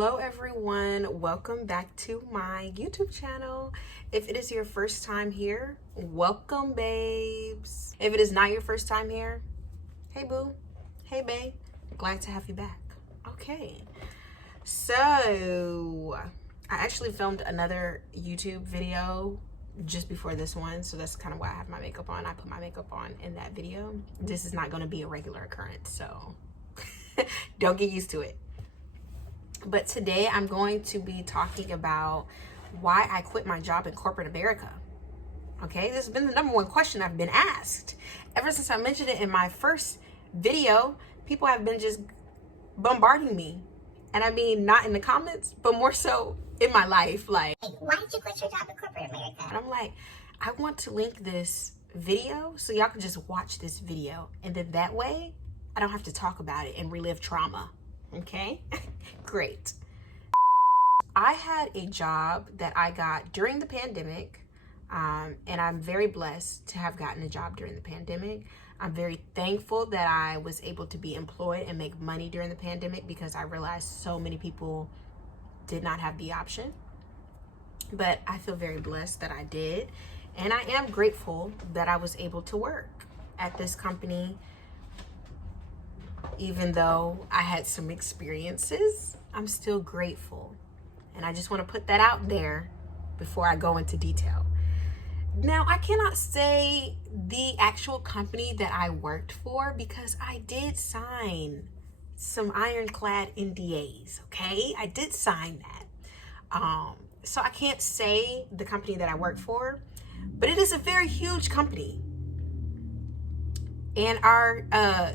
Hello everyone, welcome back to my YouTube channel. If it is your first time here, welcome babes. If it is not your first time here, hey boo, hey babe, glad to have you back. Okay, so I actually filmed another YouTube video just before this one, so that's kind of why I have my makeup on. I put my makeup on in that video. This is not going to be a regular occurrence, so don't get used to it. But today I'm going to be talking about why I quit my job in corporate America. Okay, this has been the number one question I've been asked. Ever since I mentioned it in my first video, people have been just bombarding me. And I mean, not in the comments, but more so in my life. Like, why did you quit your job in corporate America? And I'm like, I want to link this video so y'all can just watch this video. And then that way, I don't have to talk about it and relive trauma. Okay, great. I had a job that I got during the pandemic, and I'm very blessed to have gotten a job during the pandemic. I'm very thankful that I was able to be employed and make money during the pandemic because I realized so many people did not have the option. But I feel very blessed that I did, and I am grateful that I was able to work at this company. Even though I had some experiences, I'm still grateful. And I just want to put that out there before I go into detail. Now, I cannot say the actual company that I worked for because I did sign some ironclad NDAs, okay? I did sign that. So I can't say the company that I worked for, but it is a very huge company. And our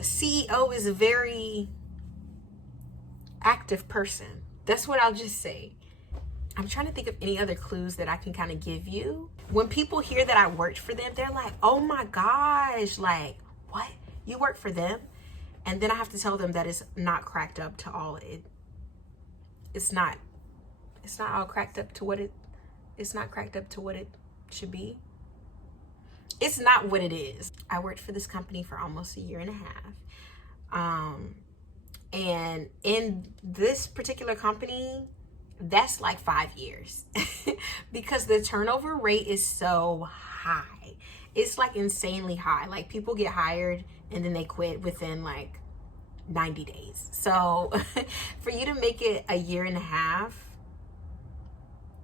CEO is a very active person. That's what I'll just say. I'm trying to think of any other clues that I can kind of give you. When people hear that I worked for them, they're like, oh my gosh, like, what? You work for them? And then I have to tell them that it's not cracked up to all it. It's not all cracked up to what it's not cracked up to what it should be. It's not what it is. I worked for this company for almost a year and a half. And in this particular company, that's like 5 years because the turnover rate is so high. It's like insanely high. Like people get hired and then they quit within like 90 days. So for you to make it a year and a half,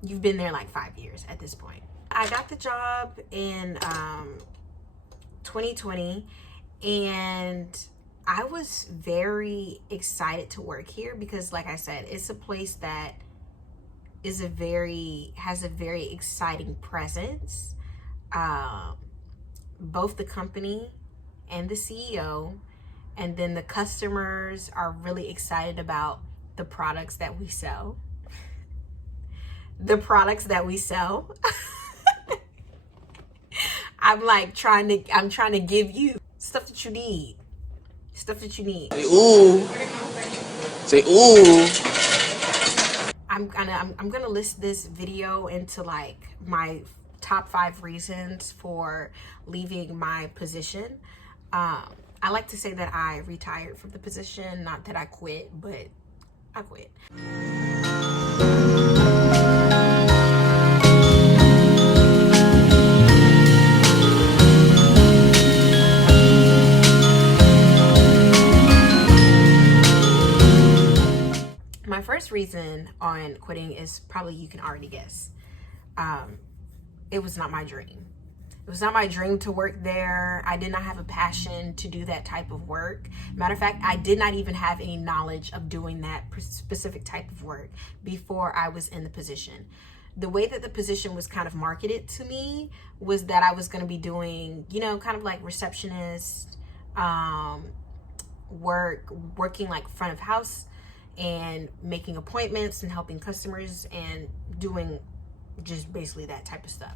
you've been there like 5 years at this point. I got the job in 2020 and I was very excited to work here because, like I said, it's a place that has a very exciting presence. Both the company and the CEO, and then the customers are really excited about the products that we sell. I'm trying to give you stuff that you need. Say ooh. Say ooh. I'm gonna list this video into like my top 5 reasons for leaving my position. I like to say that I retired from the position, not that I quit, but I quit. My first reason on quitting is probably, you can already guess. It was not my dream. It was not my dream to work there. I did not have a passion to do that type of work. Matter of fact, I did not even have any knowledge of doing that specific type of work before I was in the position. The way that the position was kind of marketed to me was that I was going to be doing, kind of like receptionist working like front of house and making appointments and helping customers and doing just basically that type of stuff.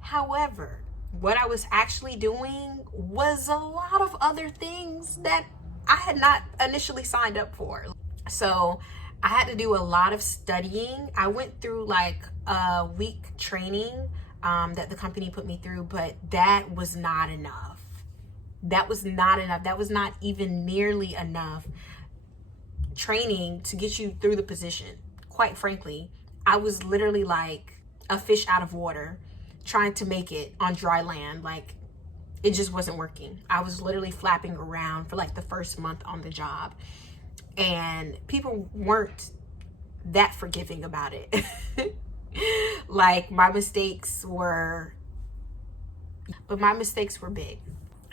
However, what I was actually doing was a lot of other things that I had not initially signed up for. So I had to do a lot of studying. I went through like a week training that the company put me through, but that was not enough. That was not even nearly enough training to get you through the position. quite frankly, I was literally like a fish out of water trying to make it on dry land. Like, it just wasn't working. I was literally flapping around for like the first month on the job, and people weren't that forgiving about it. Like, my mistakes were big.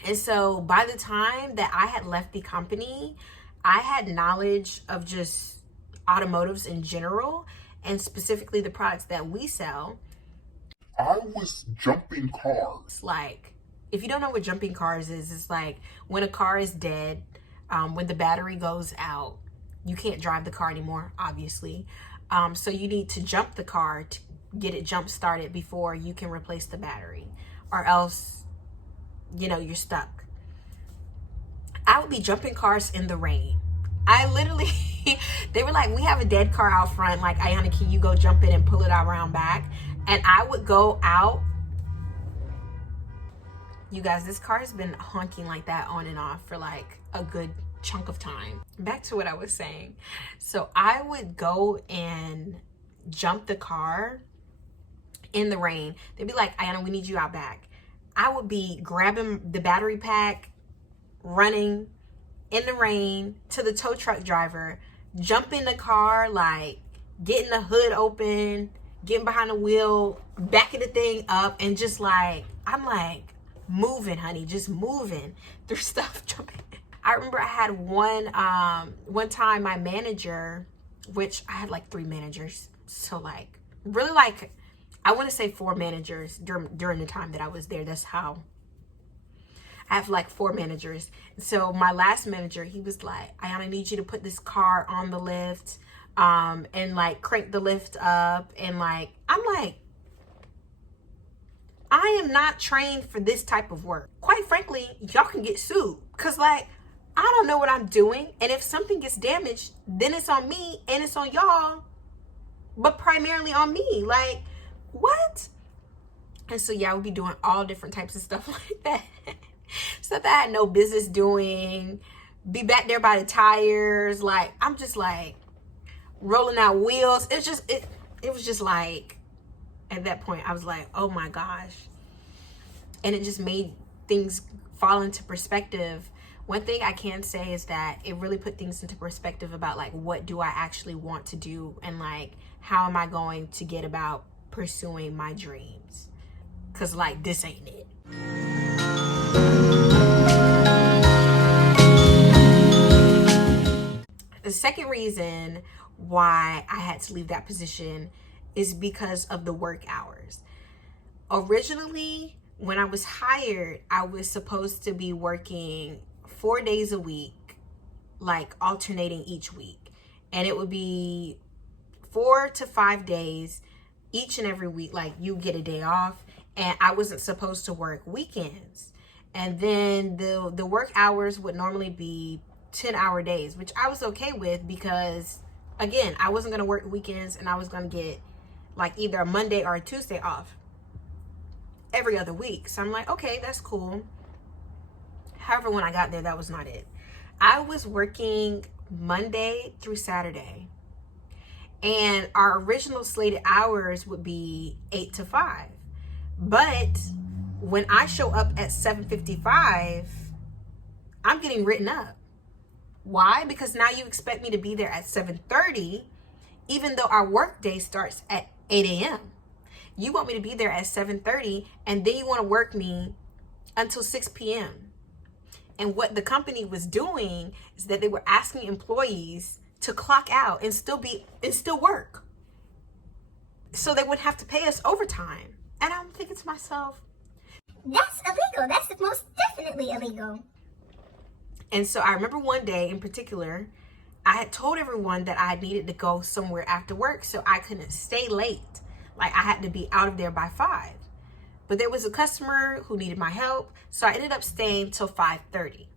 And so by the time that I had left the company, I had knowledge of just automotives in general, and specifically the products that we sell. I was jumping cars. Like, if you don't know what jumping cars is, it's like when a car is dead, when the battery goes out, you can't drive the car anymore, obviously. So you need to jump the car to get it jump started before you can replace the battery, or else, you know, you're stuck. I would be jumping cars in the rain. I literally, they were like, we have a dead car out front. Like, Ayana, can you go jump in and pull it out around back? And I would go out. You guys, this car has been honking like that on and off for like a good chunk of time. Back to what I was saying. So I would go and jump the car in the rain. They'd be like, Ayana, we need you out back. I would be grabbing the battery pack, running in the rain to the tow truck driver, jump in the car, like getting the hood open, getting behind the wheel, backing the thing up, and just like, I'm like moving, honey, just moving through stuff, jumping. I remember I had one time my manager, which I had like 3 managers, so like really, like, I want to say 4 managers during the time that I was there. That's how I have like 4 managers. So my last manager, he was like, I need you to put this car on the lift, and like crank the lift up. And like, I'm like, I am not trained for this type of work. Quite frankly, y'all can get sued, because like, I don't know what I'm doing. And if something gets damaged, then it's on me and it's on y'all, but primarily on me. Like, what? And so yeah, I would be doing all different types of stuff like that. Stuff that I had no business doing. Be back there by the tires. Like, I'm just like rolling out wheels. It was just like, at that point I was like, oh my gosh. And it just made things fall into perspective. One thing I can say is that it really put things into perspective about like, what do I actually want to do, and like, how am I going to get about pursuing my dreams? Because like, this ain't it. The second reason why I had to leave that position is because of the work hours. Originally, when I was hired, I was supposed to be working 4 days a week, like alternating each week. And it would be 4 to 5 days each and every week. Like, you get a day off, and I wasn't supposed to work weekends. And then the work hours would normally be 10-hour days, which I was okay with, because again, I wasn't going to work weekends, and I was going to get like either a Monday or a Tuesday off every other week. So I'm like, okay, that's cool. However, when I got there, that was not it. I was working Monday through Saturday, and our original slated hours would be 8 to 5. But when I show up at 7:55, I'm getting written up. Why? Because now you expect me to be there at 7:30, even though our work day starts at 8 a.m. You want me to be there at 7:30, and then you want to work me until 6 p.m. And what the company was doing is that they were asking employees to clock out and still work, so they wouldn't have to pay us overtime. And I'm thinking to myself, That's illegal. That's most definitely illegal. and so I remember one day in particular, I had told everyone that I needed to go somewhere after work, so I couldn't stay late. Like, I had to be out of there by 5. But there was a customer who needed my help, so I ended up staying till 5:30.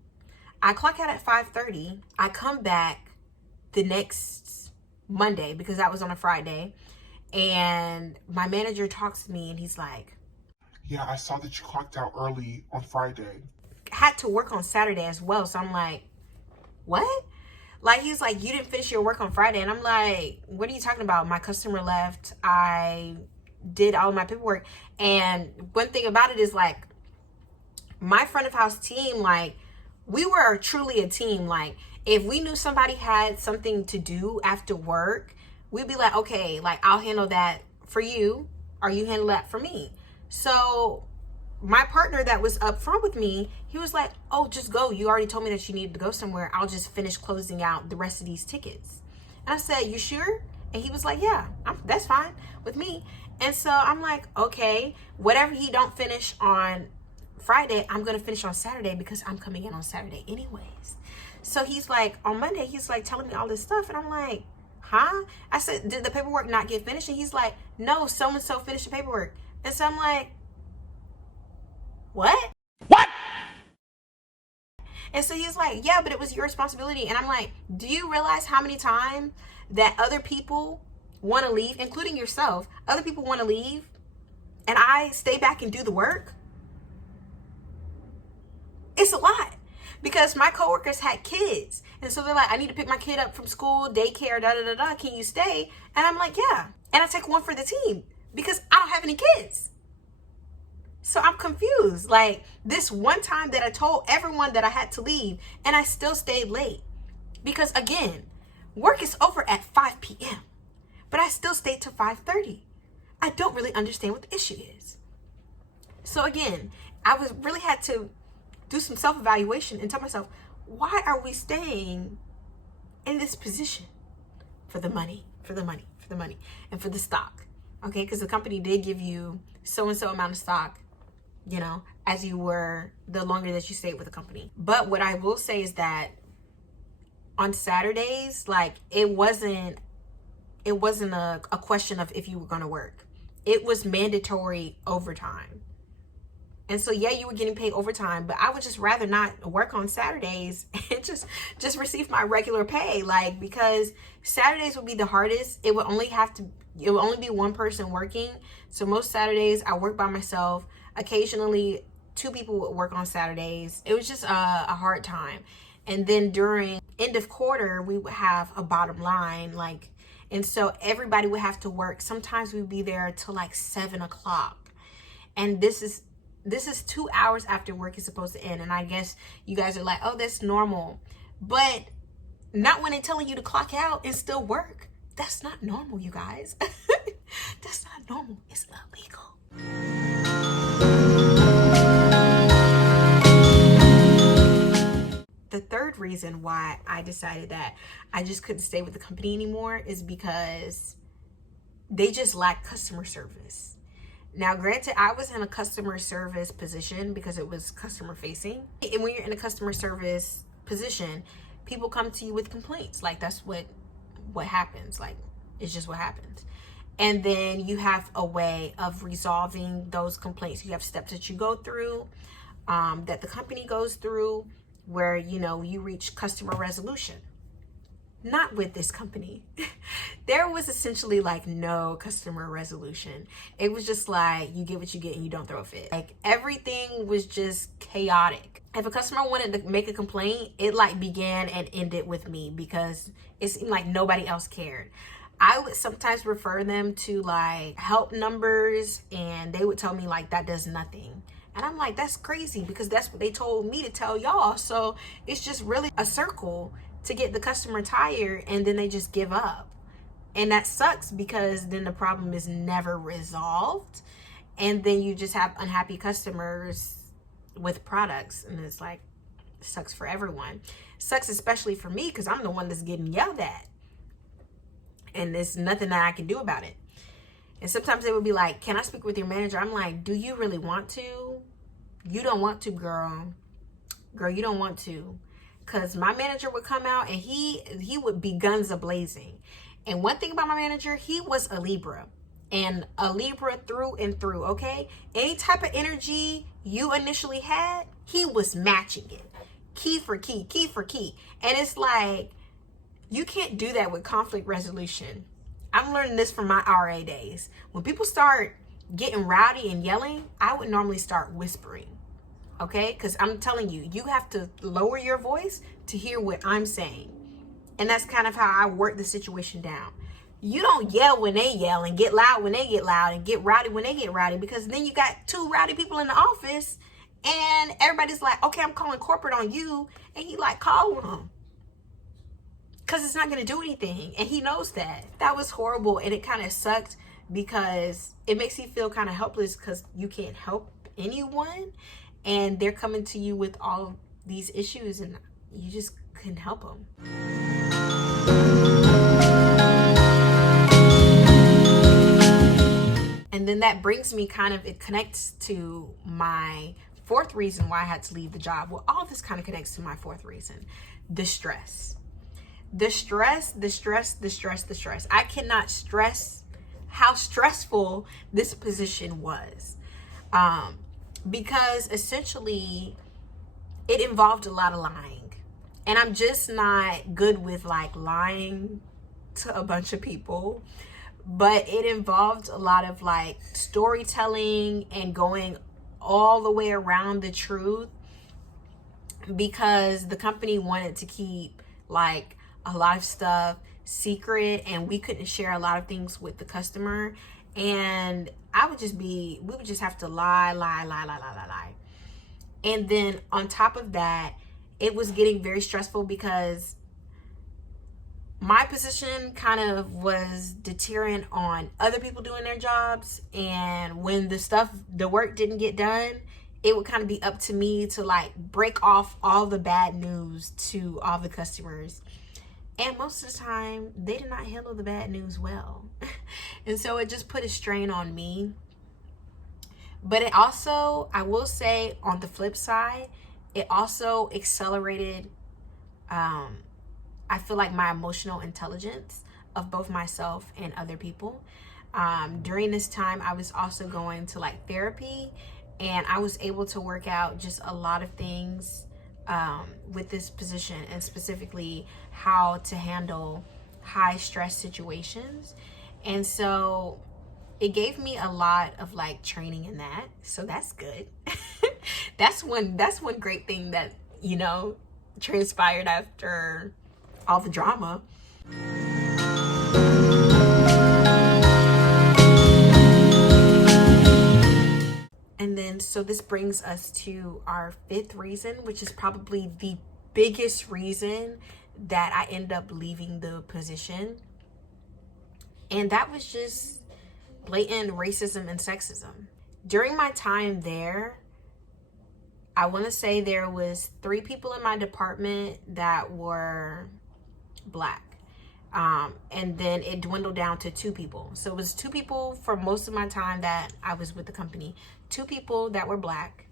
I clock out at 5:30. I come back the next Monday, because that was on a Friday, and my manager talks to me, and he's like, Yeah, I saw that you clocked out early on Friday. had to work on Saturday as well. So I'm like, what? Like, he's like, you didn't finish your work on Friday. And I'm like, what are you talking about? My customer left. I did all of my paperwork. And one thing about it is, like, my front of house team, like, we were truly a team. Like, if we knew somebody had something to do after work, we'd be like, okay, like, I'll handle that for you, or you handle that for me. So my partner that was up front with me, he was like, oh, just go. You already told me that you needed to go somewhere. I'll just finish closing out the rest of these tickets. And I said, you sure? And he was like, yeah, that's fine with me. And so I'm like, okay, whatever he don't finish on Friday, I'm going to finish on Saturday because I'm coming in on Saturday anyways. So he's like, on Monday, he's like telling me all this stuff. And I'm like, huh? I said, did the paperwork not get finished? And he's like, no, so-and-so finished the paperwork. And so I'm like, what? And so he's like, yeah, but it was your responsibility. And I'm like, do you realize how many times that other people want to leave, including yourself? Other people want to leave and I stay back and do the work? It's a lot, because my coworkers had kids. And so they're like, I need to pick my kid up from school, daycare, da-da-da-da. Can you stay? And I'm like, yeah. And I take one for the team because I don't have any kids. So I'm confused. Like, this one time that I told everyone that I had to leave and I still stayed late. Because again, work is over at 5 p.m. but I still stayed till 5:30. I don't really understand what the issue is. So again, I really had to do some self-evaluation and tell myself, why are we staying in this position? For the money, for the money, for the money, and for the stock. Okay, because the company did give you so-and-so amount of stock, you know, as you were, the longer that you stayed with the company. But what I will say is that on Saturdays, like, it wasn't a question of if you were going to work. It was mandatory overtime. And so, yeah, you were getting paid overtime, but I would just rather not work on Saturdays and just receive my regular pay. Like, because Saturdays would be the hardest. It would only be one person working. So most Saturdays I work by myself. Occasionally 2 people would work on Saturdays. It was just a hard time. And then during end of quarter, we would have a bottom line, like, and so everybody would have to work. Sometimes we'd be there till like 7 o'clock. And this is 2 hours after work is supposed to end. And I guess you guys are like, oh, that's normal. But not when they're telling you to clock out and still work. That's not normal, you guys. That's not normal. It's illegal. The third reason why I decided that I just couldn't stay with the company anymore is because they just lack customer service. Now, granted, I was in a customer service position because it was customer facing. And when you're in a customer service position, people come to you with complaints. Like, that's what happens. Like, it's just what happens. And then you have a way of resolving those complaints. You have steps that you go through, that the company goes through, where, you know, you reach customer resolution. Not with this company. There was essentially like no customer resolution. It was just like, you get what you get and you don't throw a fit. Like, everything was just chaotic. If a customer wanted to make a complaint, it like began and ended with me because it seemed like nobody else cared. I would sometimes refer them to like help numbers and they would tell me like that does nothing. And I'm like, that's crazy, because that's what they told me to tell y'all. So it's just really a circle to get the customer tired, and then they just give up. And that sucks, because then the problem is never resolved. And then you just have unhappy customers with products. And it's like, it sucks for everyone. It sucks especially for me, because I'm the one that's getting yelled at. And there's nothing that I can do about it. And sometimes they would be like, can I speak with your manager? I'm like, do you really want to? You don't want to, girl. Girl, you don't want to. Because my manager would come out and he would be guns a-blazing. And one thing about my manager, he was a Libra. And a Libra through and through, okay? Any type of energy you initially had, he was matching it. Key for key, key for key. And it's like, you can't do that with conflict resolution. I'm learning this from my RA days. When people start getting rowdy and yelling, I would normally start whispering, okay? Because I'm telling you, you have to lower your voice to hear what I'm saying. And that's kind of how I work the situation down. You don't yell when they yell and get loud when they get loud and get rowdy when they get rowdy, because then you got two rowdy people in the office and everybody's like, okay, I'm calling corporate on you. And he like, call them. Because it's not going to do anything. And he knows that. That was horrible. And it kind of sucked because it makes you feel kind of helpless because you can't help anyone. And they're coming to you with all these issues and you just couldn't help them. And then that brings me it connects to my fourth reason why I had to leave the job. Well, all of this kind of connects to my fourth reason, the stress. The stress. I cannot stress how stressful this position was. Because essentially it involved a lot of lying. And I'm just not good with like lying to a bunch of people. But it involved a lot of like storytelling and going all the way around the truth, because the company wanted to keep like a lot of stuff secret and we couldn't share a lot of things with the customer. And we would just have to lie. And then on top of that, it was getting very stressful because my position kind of was deterrent on other people doing their jobs. And when the work didn't get done, it would kind of be up to me to like break off all the bad news to all the customers. And most of the time, they did not handle the bad news well. And so it just put a strain on me. But it also, I will say on the flip side, it also accelerated, I feel like my emotional intelligence of both myself and other people. During this time, I was also going to like therapy, and I was able to work out just a lot of things with this position, and specifically how to handle high stress situations. And so it gave me a lot of like training in that. So that's good. That's one great thing that, you know, transpired after all the drama. And then, so this brings us to our fifth reason, which is probably the biggest reason that I end up leaving the position. And that was just blatant racism and sexism. During my time there, I want to say there was 3 people in my department that were Black. And then it dwindled down to 2 people. So it was 2 people for most of my time that I was with the company. 2 people that were Black.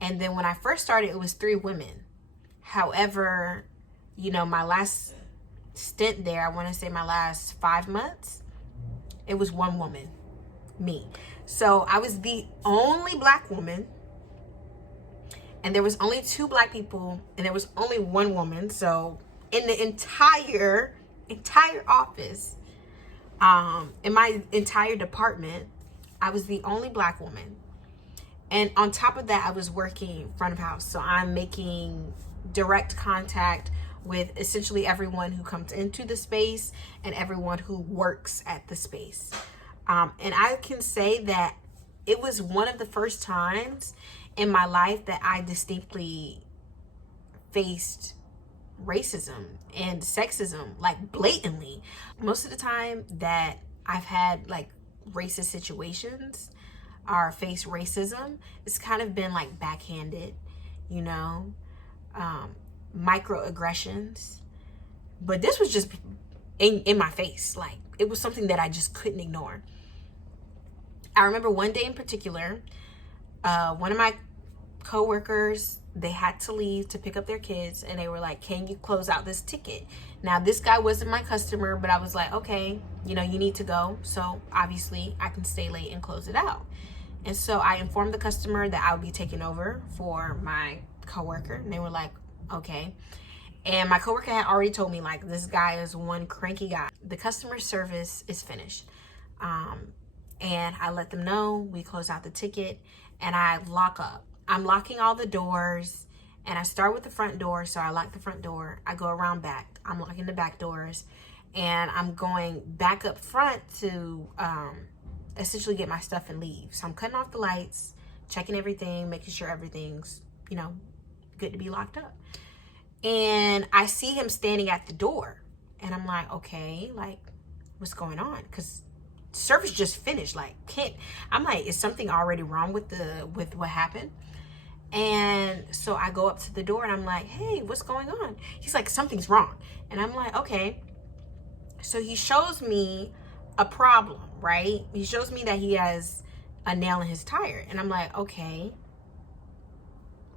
And then when I first started, it was 3 women. However, you know, my last stint there, I want to say my last 5 months, it was 1 woman, me. So I was the only Black woman. And there was only 2 Black people, and there was only 1 woman. So in the entire office, in my entire department, I was the only Black woman. And on top of that, I was working front of house. So I'm making direct contact with essentially everyone who comes into the space and everyone who works at the space. And I can say that it was one of the first times in my life that I distinctly faced racism and sexism, like blatantly. Most of the time that I've had like racist situations or faced racism, it's kind of been like backhanded, you know, microaggressions. But this was just in my face. Like, it was something that I just couldn't ignore. I remember one day in particular, one of my coworkers, they had to leave to pick up their kids, and they were like, can you close out this ticket? Now, this guy wasn't my customer, but I was like, okay, you know, you need to go, so obviously I can stay late and close it out. And so I informed the customer that I would be taking over for my coworker, and they were like, okay. And my coworker had already told me, like, this guy is one cranky guy. The customer service is finished. And I let them know, we close out the ticket, and I lock up. I'm locking all the doors, And I start with the front door, so I lock the front door. I go around back. I'm locking the back doors. And I'm going back up front to essentially get my stuff and leave. So I'm cutting off the lights, checking everything, making sure everything's, you know, good to be locked up. And I see him standing at the door. And I'm like, okay, like, what's going on? Because service just finished. Like, I'm like, is something already wrong with what happened? And so I go up to the door and I'm like, hey, what's going on? He's like, something's wrong. And I'm like, okay. So he shows me a problem, right? He shows me that he has a nail in his tire. And I'm like, okay,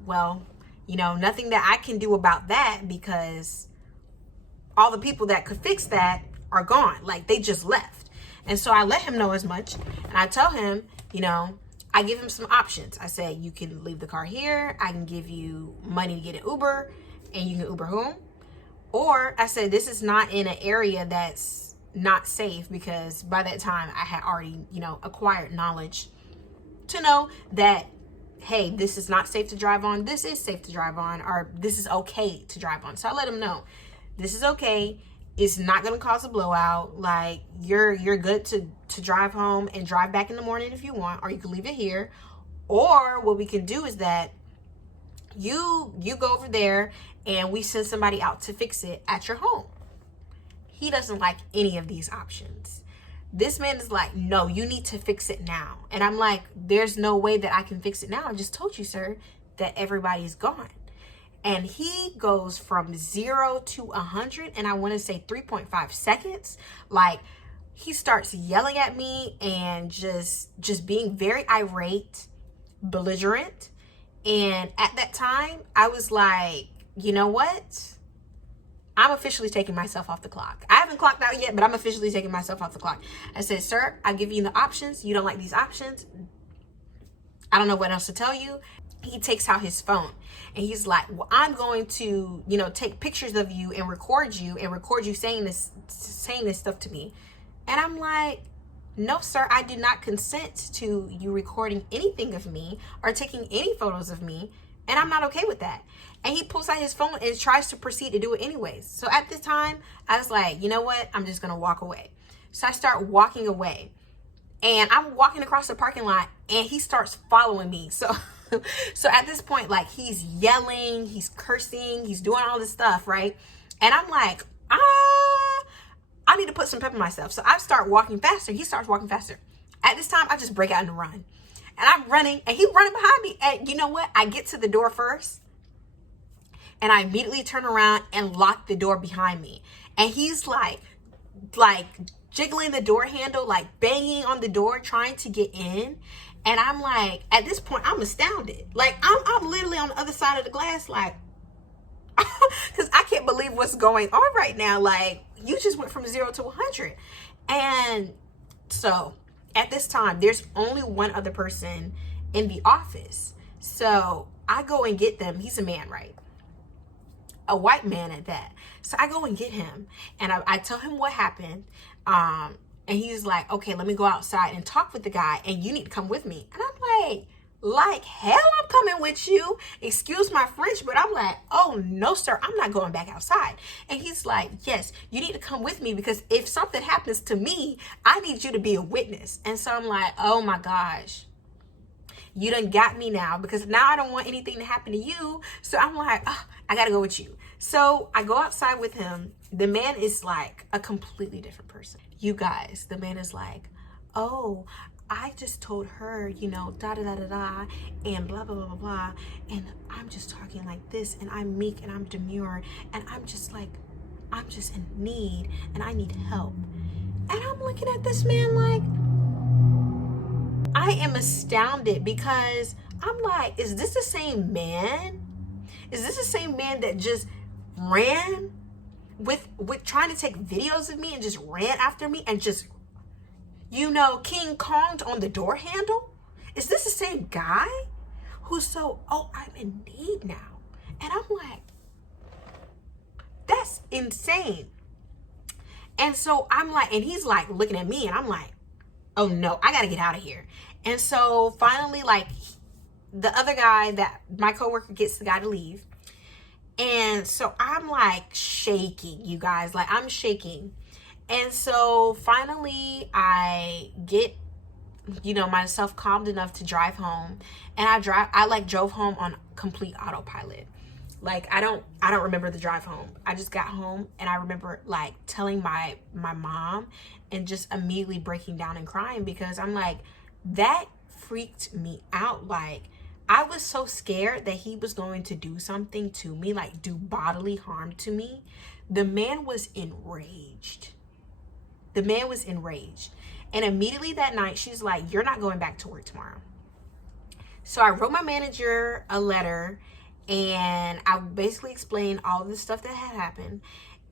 well, you know, nothing that I can do about that because all the people that could fix that are gone. Like, they just left. And so I let him know as much. And I tell him, you know, I give him some options. I say, you can leave the car here. I can give you money to get an Uber and you can Uber home. Or I said, this is not in an area that's not safe, because by that time I had already, you know, acquired knowledge to know that, hey, this is not safe to drive on. This is safe to drive on, or this is okay to drive on. So I let him know this is okay. It's not going to cause a blowout. Like, you're good to drive home and drive back in the morning if you want, or you can leave it here. Or what we can do is that you go over there and we send somebody out to fix it at your home. He doesn't like any of these options. This man is like, no, you need to fix it now. And I'm like, there's no way that I can fix it now. I just told you, sir, that everybody's gone. And he goes from 0 to 100, and I want to say 3.5 seconds. Like, he starts yelling at me and just being very irate, belligerent. And at that time, I was like, you know what? I'm officially taking myself off the clock. I haven't clocked out yet, but I'm officially taking myself off the clock. I said, sir, I've given you the options. You don't like these options. I don't know what else to tell you. He takes out his phone and he's like, well, I'm going to, you know, take pictures of you and record you saying this stuff to me. And I'm like, no, sir, I do not consent to you recording anything of me or taking any photos of me. And I'm not okay with that. And he pulls out his phone and tries to proceed to do it anyways. So at this time, I was like, you know what? I'm just going to walk away. So I start walking away. And I'm walking across the parking lot and he starts following me. So at this point, like, he's yelling, he's cursing, he's doing all this stuff, right? And I'm like, I need to put some pep in myself. So I start walking faster. He starts walking faster. At this time, I just break out and run. And I'm running and he's running behind me. And you know what? I get to the door first. And I immediately turn around and lock the door behind me. And he's like jiggling the door handle, like banging on the door, trying to get in. And I'm like, at this point, I'm astounded. Like, I'm literally on the other side of the glass, like, because I can't believe what's going on right now. Like, you just went from 0 to 100. And so at this time, there's only one other person in the office. So I go and get them. He's a man, right? A white man at that. So I go and get him and I tell him what happened. And he's like, okay, let me go outside and talk with the guy and you need to come with me. And I'm like hell, I'm coming with you. Excuse my French, but I'm like, oh no, sir, I'm not going back outside. And he's like, yes, you need to come with me because if something happens to me, I need you to be a witness. And so I'm like, oh my gosh, you done got me now, because now I don't want anything to happen to you. So I'm like, oh, I gotta go with you. So I go outside with him. The man is like a completely different person. You guys, the man is like, oh, I just told her, you know, da da da da da, and blah blah blah blah blah, and I'm just talking like this, and I'm meek and I'm demure, and I'm just like, I'm just in need and I need help. And I'm looking at this man like, I am astounded, because I'm like, is this the same man? Is this the same man that just ran with trying to take videos of me and just ran after me and just, you know, King Kong'd on the door handle? Is this the same guy who's so, oh, I'm in need now? And I'm like, that's insane. And so I'm like, and he's like looking at me and I'm like, oh no, I gotta get out of here. And so finally, like, the other guy, that my coworker, gets the guy to leave. And so I'm like shaking, you guys, like I'm shaking. And so finally I get, myself calmed enough to drive home. And I drove home on complete autopilot. Like I don't remember the drive home. I just got home and I remember like telling my mom and just immediately breaking down and crying, because I'm like, that freaked me out. Like I was so scared that he was going to do something to me, like do bodily harm to me. The man was enraged. And immediately that night, she's like, you're not going back to work tomorrow. So I wrote my manager a letter and I basically explained all of the stuff that had happened.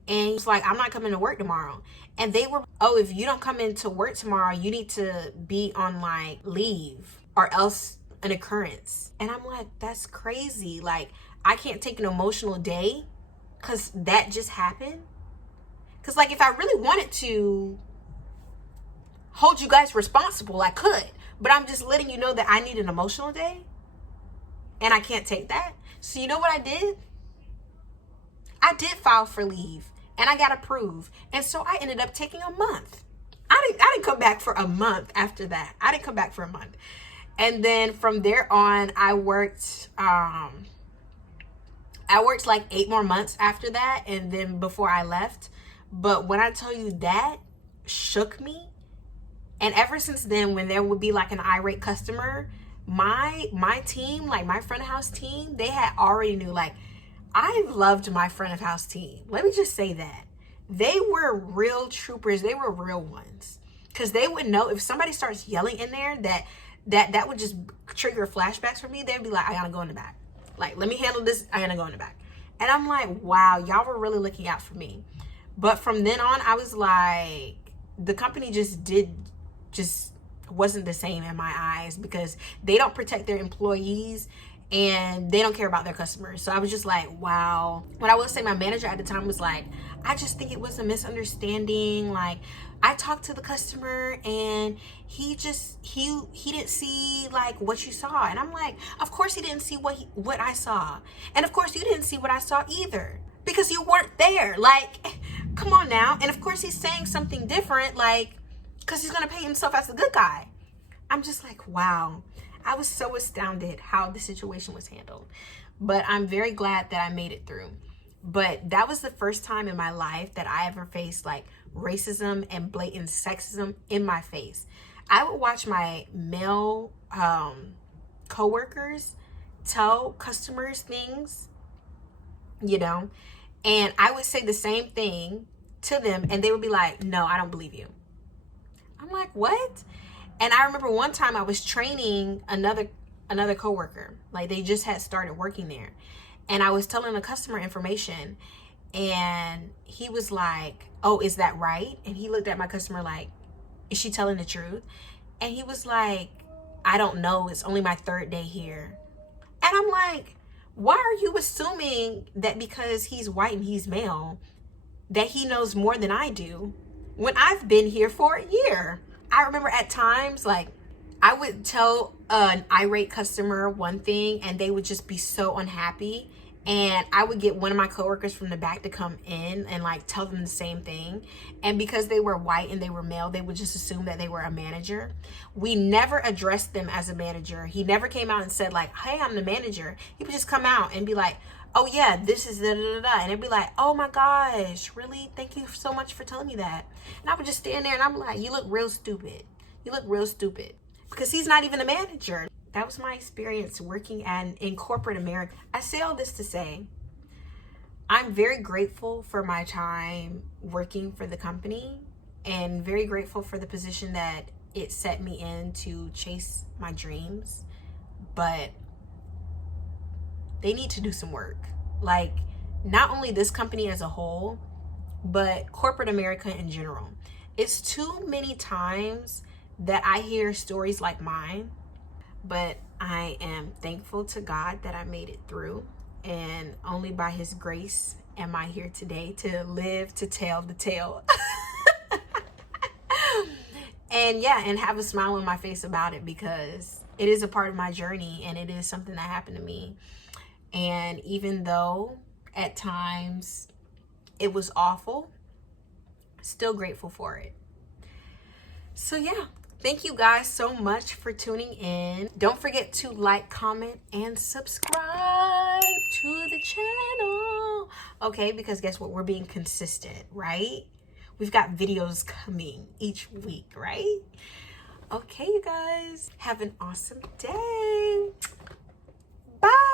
And he was like, I'm not coming to work tomorrow. And they were, oh, if you don't come into work tomorrow, you need to be on like leave or else an occurrence. And I'm like, that's crazy. Like, I can't take an emotional day because that just happened. Because like, if I really wanted to hold you guys responsible, I could. But I'm just letting you know that I need an emotional day and I can't take that. So you know what I did? I did file for leave and I got approved. And so I ended up taking a month. I didn't come back for a month after that. I didn't come back for a month. And then from there on, I worked like 8 more months after that. And then before I left. But when I tell you, that shook me. And ever since then, when there would be like an irate customer, my team, like my front of house team, they had already knew, like, I loved my front of house team. Let me just say that. They were real troopers. They were real ones. Because they would know if somebody starts yelling in there that would just trigger flashbacks for me. They'd be like, I gotta go in the back. Like, let me handle this. I gotta go in the back. And I'm like, wow, y'all were really looking out for me. But from then on, I was like, the company just wasn't the same in my eyes, because they don't protect their employees and they don't care about their customers. So I was just like, wow. What I will say, my manager at the time was like, I just think it was a misunderstanding. Like, I talked to the customer and he didn't see like what you saw. And I'm like, of course he didn't see what I saw. And of course you didn't see what I saw either, because you weren't there. Like, come on now. And of course he's saying something different, like, because he's going to paint himself as the good guy. I'm just like, wow. I was so astounded how the situation was handled. But I'm very glad that I made it through. But that was the first time in my life that I ever faced like racism and blatant sexism in my face. I would watch my male coworkers tell customers things, and I would say the same thing to them and they would be like, no, I don't believe you. I'm like, what? And I remember one time I was training another coworker. Like, they just had started working there. And I was telling the customer information and he was like, oh, is that right? And he looked at my customer like, is she telling the truth? And he was like, I don't know. It's only my 3rd day here. And I'm like, why are you assuming that because he's white and he's male that he knows more than I do when I've been here for a year? I remember at times, like, I would tell an irate customer one thing and they would just be so unhappy. And I would get one of my coworkers from the back to come in and like tell them the same thing. And because they were white and they were male, they would just assume that they were a manager. We never addressed them as a manager. He never came out and said like, hey, I'm the manager. He would just come out and be like, oh yeah, this is da da da da. And it'd be like, oh my gosh, really? Thank you so much for telling me that. And I would just stand there and I'm like, you look real stupid. You look real stupid. Because he's not even a manager. That was my experience working in corporate America. I say all this to say, I'm very grateful for my time working for the company and very grateful for the position that it set me in to chase my dreams. But they need to do some work. Like, not only this company as a whole, but corporate America in general. It's too many times that I hear stories like mine. But I am thankful to God that I made it through, and only by his grace am I here today to live to tell the tale. And have a smile on my face about it, because it is a part of my journey and it is something that happened to me. And even though at times. It was awful. Still grateful for it. So yeah, thank you guys so much for tuning in. Don't forget to like, comment, and subscribe to the channel. Okay, because guess what? We're being consistent, right? We've got videos coming each week, right? Okay, you guys, have an awesome day. Bye.